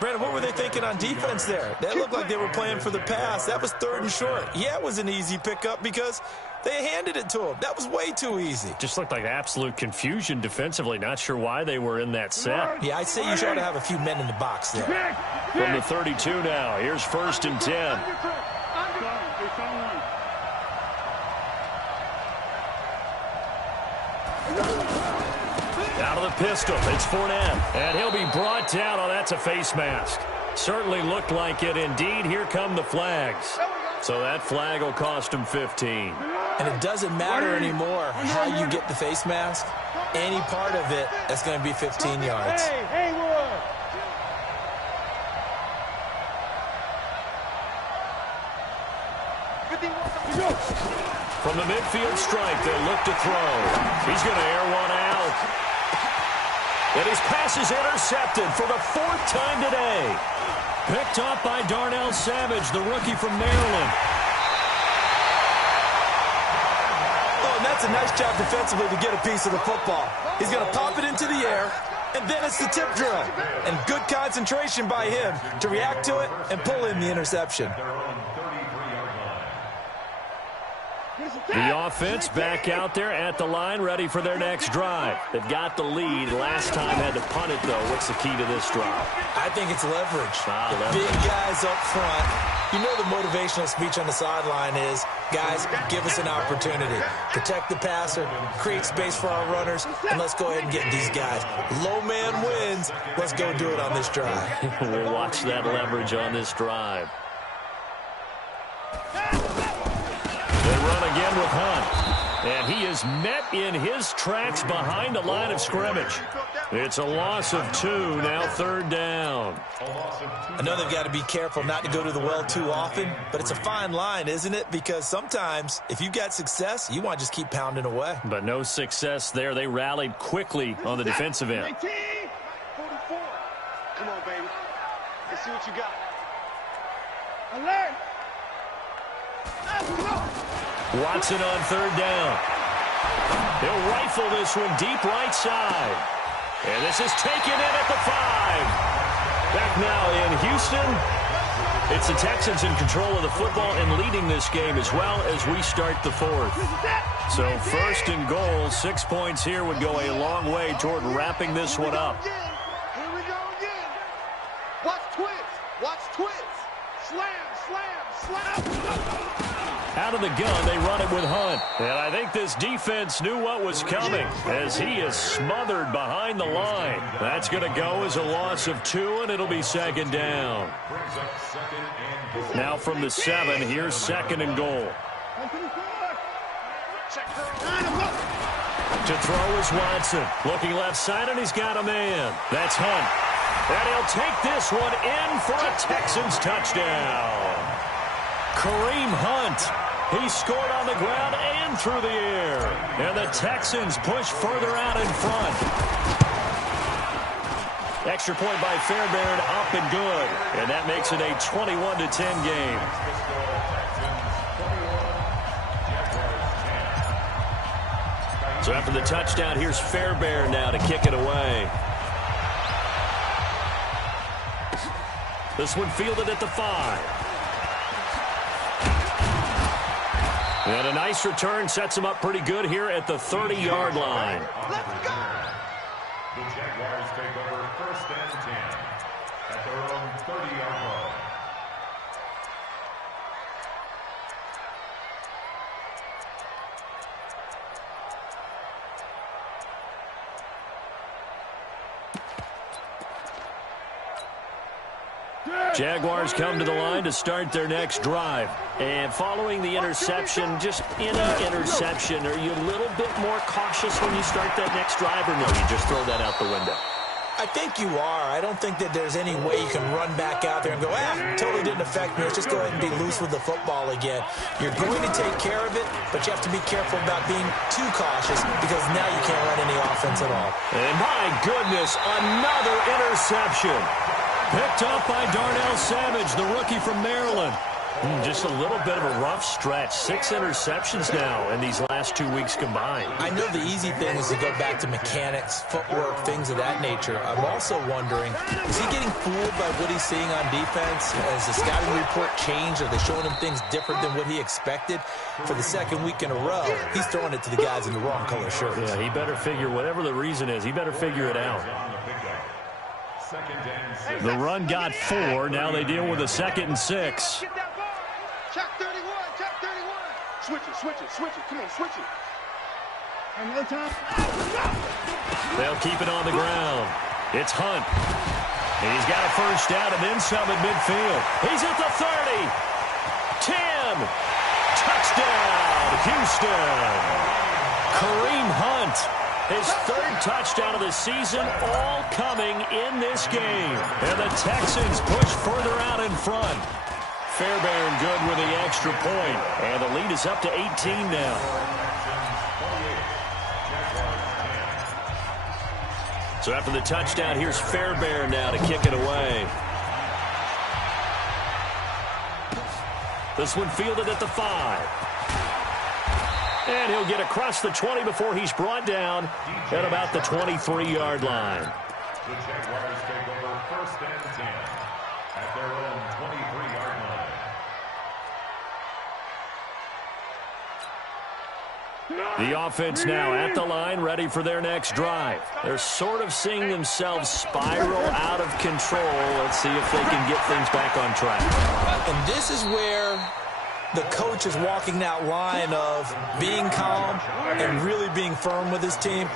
Brandon, what were they thinking on defense there? That looked like they were playing for the pass. That was 3rd and short. Yeah, it was an easy pickup because they handed it to him. That was way too easy. Just looked like absolute confusion defensively. Not sure why they were in that set. Yeah, I'd say you should have a few men in the box there. From the 32 now, here's 1st and 10. Out of the pistol, it's Fournette. And he'll be brought down. Oh, that's a face mask. Certainly looked like it. Indeed, here come the flags. So that flag will cost him 15. And it doesn't matter anymore how you get the face mask. Any part of it, that's going to be 15 yards. From the midfield strike, they'll look to throw. He's going to air one out. And his pass is intercepted for the 4th time today. Picked up by Darnell Savage, the rookie from Maryland. Oh, and that's a nice job defensively to get a piece of the football. He's going to pop it into the air, and then it's the tip drill. And good concentration by him to react to it and pull in the interception. The offense back out there at the line, ready for their next drive. They've got the lead. Last time had to punt it, though. What's the key to this drive? I think it's leverage. Leverage. Big guys up front. You know the motivational speech on the sideline is, guys, give us an opportunity. Protect the passer, create space for our runners, and let's go ahead and get these guys. Low man wins. Let's go do it on this drive. We'll watch that leverage on this drive. They run again with Hunt. And he is met in his tracks behind the line of scrimmage. It's a loss of 2, now 3rd down. I know they've got to be careful not to go to the well too often, but it's a fine line, isn't it? Because sometimes, if you've got success, you want to just keep pounding away. But no success there. They rallied quickly on the defensive end. 44. Come on, baby. Let's see what you got. Alert! Watson on 3rd down. They'll rifle this one deep right side. And this is taken in at the 5. Back now in Houston. It's the Texans in control of the football and leading this game as well as we start the 4th. So 1st and goal, 6 points here would go a long way toward wrapping this one up. Here we go again. Watch twist. Watch twist. Slam, slam, slam. Out of the gun, they run it with Hunt. And I think this defense knew what was coming as he is smothered behind the line. That's going to go as a loss of 2, and it'll be 2nd down. Now from the 7, here's 2nd and goal. To throw is Watson. Looking left side, and he's got a man. That's Hunt. And he'll take this one in for a Texans touchdown. Kareem Hunt. He scored on the ground and through the air. And the Texans push further out in front. Extra point by Fairbairn, up and good. And that makes it a 21-10 game. So after the touchdown, here's Fairbairn now to kick it away. This one fielded at the 5. And a nice return sets him up pretty good here at the 30-yard line. Let's go! The Jaguars take over 1st and 10 at their own 30-yard line. Jaguars come to the line to start their next drive. And following the interception, just any interception, are you a little bit more cautious when you start that next drive, or no, you just throw that out the window? I think you are. I don't think that there's any way you can run back out there and go, totally didn't affect me. Let's just go ahead and be loose with the football again. You're going to take care of it, but you have to be careful about being too cautious because now you can't run any offense at all. And my goodness, another interception. Picked up by Darnell Savage, the rookie from Maryland. Just a little bit of a rough stretch. 6 interceptions now in these last 2 weeks combined. I know the easy thing is to go back to mechanics, footwork, things of that nature. I'm also wondering, is he getting fooled by what he's seeing on defense? Has the scouting report changed? Are they showing him things different than what he expected? For the 2nd week in a row, he's throwing it to the guys in the wrong color shirts. Yeah, he better figure, whatever the reason is, he better figure it out. The run got 4. Now they deal with a 2nd and 6. Check 31, check 31. Switch it, switch it, switch it. Come on, switch it. Another time. They'll keep it on the ground. It's Hunt. And he's got a 1st down and then some at midfield. He's at the 30. 10. Touchdown, Houston. Kareem Hunt. His 3rd touchdown of the season, all coming in this game. And the Texans push further out in front. Fairbairn good with the extra extra point. And the lead is up to 18 now. So after the touchdown, here's Fairbairn now to kick it away. This one fielded at the 5. And he'll get across the 20 before he's brought down at about the 23-yard line. The Jaguars take over 1st and 10 at their own 23-yard line. The offense now at the line, ready for their next drive. They're sort of seeing themselves spiral out of control. Let's see if they can get things back on track. And this is where the coach is walking that line of being calm and really being firm with his team.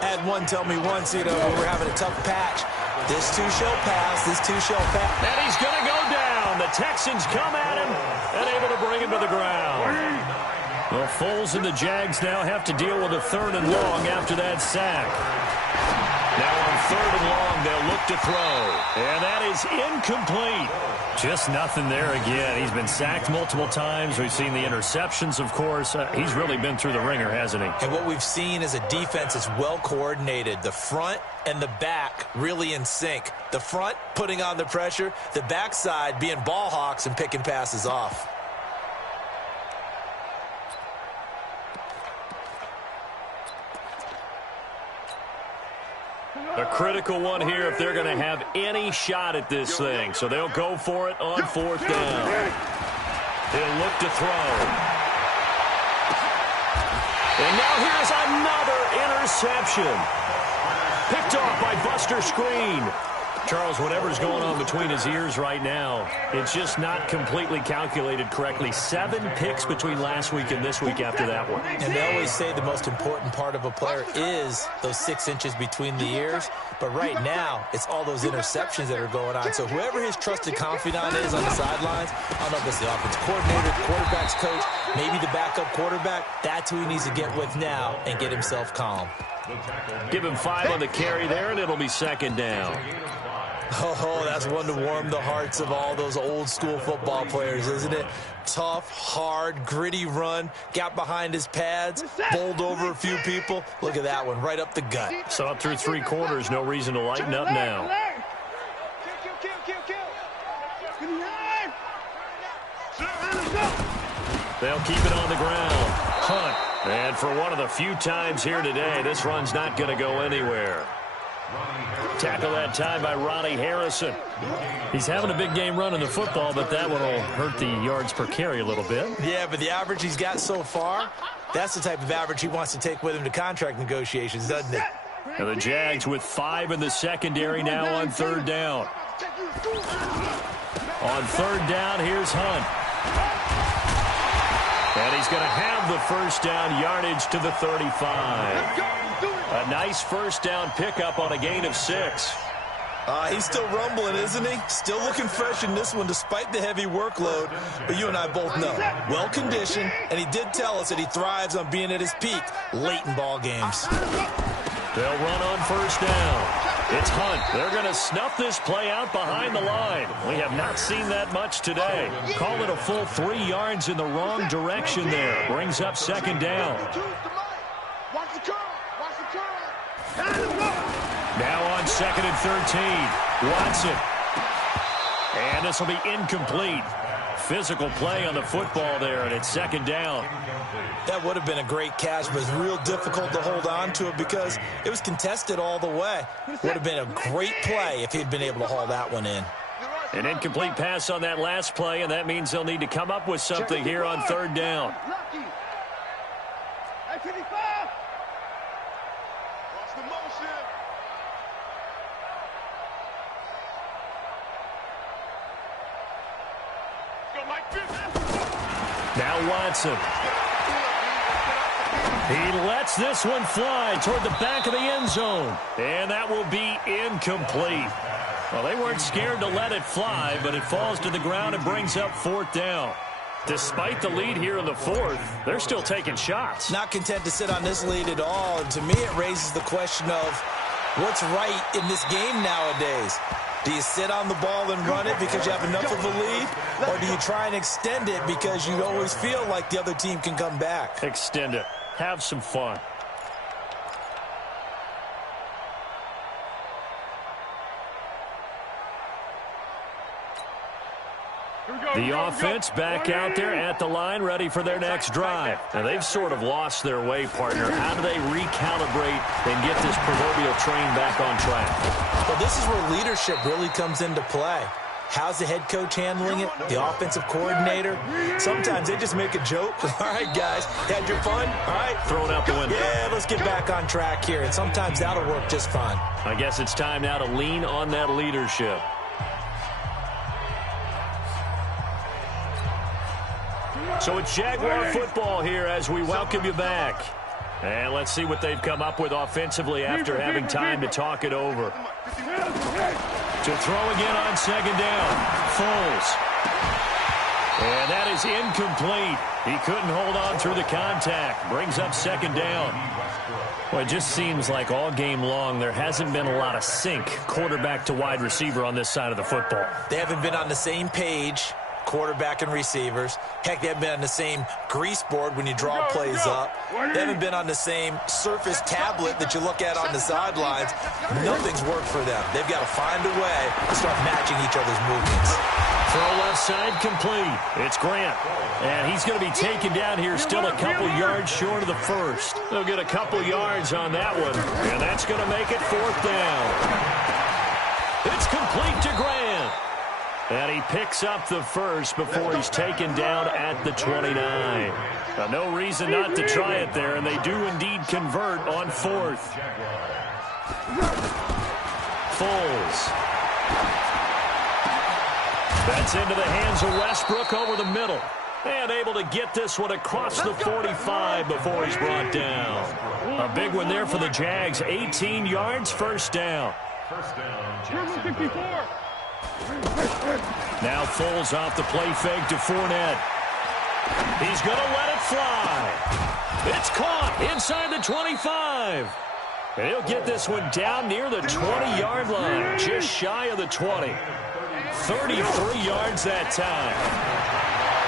I had one tell me once, when we're having a tough patch, this too shall pass, this too shall pass. And he's going to go down. The Texans come at him and able to bring him to the ground. Well, Foles and the Jags now have to deal with a 3rd and long after that sack. Now on 3rd and long, they'll look to throw. And that is incomplete. Just nothing there again. He's been sacked multiple times. We've seen the interceptions, of course. He's really been through the ringer, hasn't he? And what we've seen is a defense that's well coordinated. The front and the back really in sync. The front putting on the pressure. The backside being ball hawks and picking passes off. A critical one here if they're going to have any shot at this thing. So they'll go for it on 4th down. He'll look to throw. And now here's another interception. Picked off by Buster Skrine. Charles, whatever's going on between his ears right now, it's just not completely calculated correctly. 7 picks between last week and this week after that one. And they always say the most important part of a player is those 6 inches between the ears. But right now, it's all those interceptions that are going on. So whoever his trusted confidant is on the sidelines, I don't know if it's the offense coordinator, quarterback's coach, maybe the backup quarterback, that's who he needs to get with now and get himself calm. Give him 5 on the carry there, and it'll be 2nd down. Oh, that's one to warm the hearts of all those old-school football players, isn't it? Tough, hard, gritty run, got behind his pads, bowled over a few people. Look at that one, right up the gut. Saw it through 3 quarters, no reason to lighten up now. They'll keep it on the ground. Hunt. And for one of the few times here today, this run's not going to go anywhere. Tackle that time by Ronnie Harrison. He's having a big game running the football, but that one will hurt the yards per carry a little bit. Yeah, but the average he's got so far, that's the type of average he wants to take with him to contract negotiations, doesn't it? And the Jags with 5 in the secondary now on 3rd down. On 3rd down, here's Hunt. And he's going to have the 1st down, yardage to the 35. A nice 1st down pickup on a gain of 6. He's still rumbling, isn't he? Still looking fresh in this one despite the heavy workload. But you and I both know, well-conditioned, and he did tell us that he thrives on being at his peak late in ball games. They'll run on 1st down. It's Hunt. They're going to snuff this play out behind the line. We have not seen that much today. Call it a full 3 yards in the wrong direction there. Brings up 2nd down. Now on 2nd and 13. Watson. And this will be incomplete. Physical play on the football there, and it's 2nd down. That would have been a great catch, but it's real difficult to hold on to it because it was contested all the way. Would have been a great play if he'd been able to haul that one in. An incomplete pass on that last play, and that means they'll need to come up with something here on 3rd down. Now Watson. He lets this one fly toward the back of the end zone. And that will be incomplete. Well, they weren't scared to let it fly, but it falls to the ground and brings up 4th down. Despite the lead here in the 4th, they're still taking shots. Not content to sit on this lead at all. And to me, it raises the question of what's right in this game nowadays. Do you sit on the ball and run it because you have enough of a lead? Or do you try and extend it because you always feel like the other team can come back? Extend it. Have some fun. The offense back out there at the line, ready for their next drive. And they've sort of lost their way, partner. How do they recalibrate and get this proverbial train back on track? Well, this is where leadership really comes into play. How's the head coach handling it? The offensive coordinator? Sometimes they just make a joke. All right, guys, had your fun? All right. Throw it out the window. Yeah, let's get back on track here. And sometimes that'll work just fine. I guess it's time now to lean on that leadership. So it's Jaguar football here as we welcome you back. And let's see what they've come up with offensively after having time to talk it over. To throw again on second down. Foles. And that is incomplete. He couldn't hold on through the contact. Brings up second down. Well, it just seems like all game long there hasn't been a lot of sync quarterback to wide receiver on this side of the football. They haven't been on the same page, quarterback and receivers. Heck, they haven't been on the same grease board when you draw plays up. They haven't been on the same surface tablet that you look at on the sidelines. Nothing's worked for them. They've got to find a way to start matching each other's movements. Throw left side complete. It's Grant. And he's going to be taken down here still a couple yards short of the first. They'll get a couple yards on that one. And that's going to make it fourth down. It's complete to Grant. And he picks up the first before he's taken down at the 29. Now, no reason not to try it there, and they do indeed convert on fourth. Foles. That's into the hands of Westbrook over the middle. And able to get this one across the 45 before he's brought down. A big one there for the Jags. 18 yards, first down. Number 54. Now Foles off the play fake to Fournette. He's going to let it fly. It's caught inside the 25. And he'll get this one down near the 20-yard line, just shy of the 20. 33 yards that time.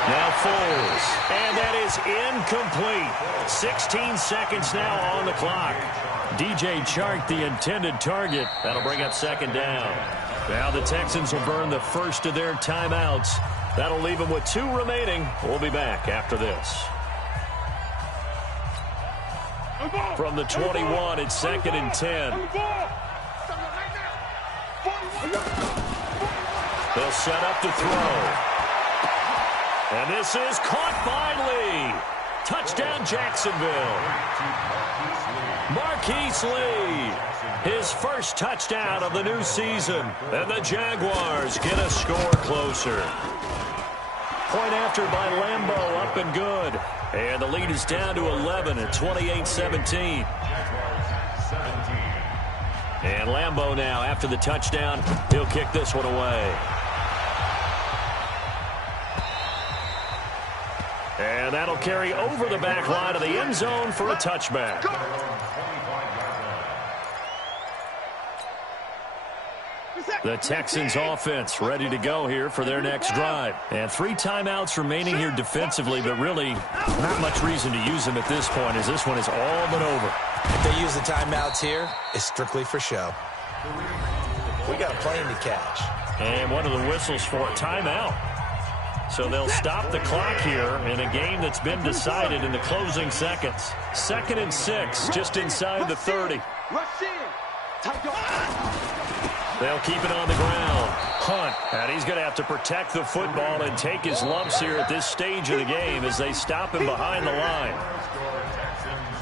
Now Foles, and that is incomplete. 16 seconds now on the clock. DJ Chark, the intended target. That'll bring up second down. Now the Texans will burn the first of their timeouts. That'll leave them with 2 remaining. We'll be back after this. From the 21, it's 2nd and 10. They'll set up to throw. And this is caught by Lee. Touchdown, Jacksonville. Marquise Lee, his first touchdown of the new season. And the Jaguars get a score closer. Point after by Lambeau, up and good. And the lead is down to 11 at 28-17. And Lambeau now, after the touchdown, he'll kick this one away. And that'll carry over the back line of the end zone for a touchback. The Texans offense ready to go here for their next drive. And 3 timeouts remaining here defensively, but really not much reason to use them at this point as this one is all but over. If they use the timeouts here, it's strictly for show. We got a plane to catch. And one of the whistles for a timeout. So they'll stop the clock here in a game that's been decided in the closing seconds. 2nd and 6, just inside the 30. They'll keep it on the ground. Hunt, and he's going to have to protect the football and take his lumps here at this stage of the game as they stop him behind the line.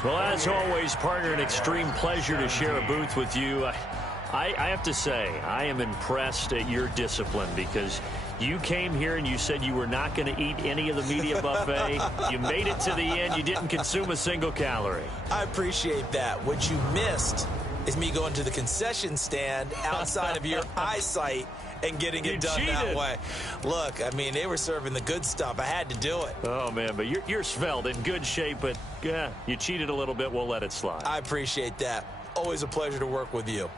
Well, as always, partner, an extreme pleasure to share a booth with you. I have to say, I am impressed at your discipline because you came here and you said you were not going to eat any of the media buffet. You made it to the end. You didn't consume a single calorie. I appreciate that. What you missed is me going to the concession stand outside of your eyesight and getting it done that way. Look, I mean, they were serving the good stuff. I had to do it. Oh, man, but you're svelte, in good shape, but yeah, you cheated a little bit. We'll let it slide. I appreciate that. Always a pleasure to work with you.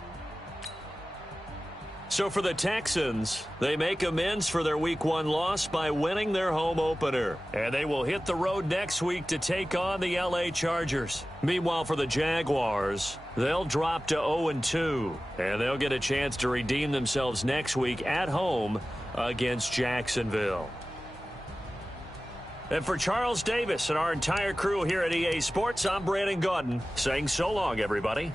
So for the Texans, they make amends for their Week 1 loss by winning their home opener. And they will hit the road next week to take on the LA Chargers. Meanwhile, for the Jaguars, they'll drop to 0-2. And they'll get a chance to redeem themselves next week at home against Jacksonville. And for Charles Davis and our entire crew here at EA Sports, I'm Brandon Gaudin saying so long, everybody.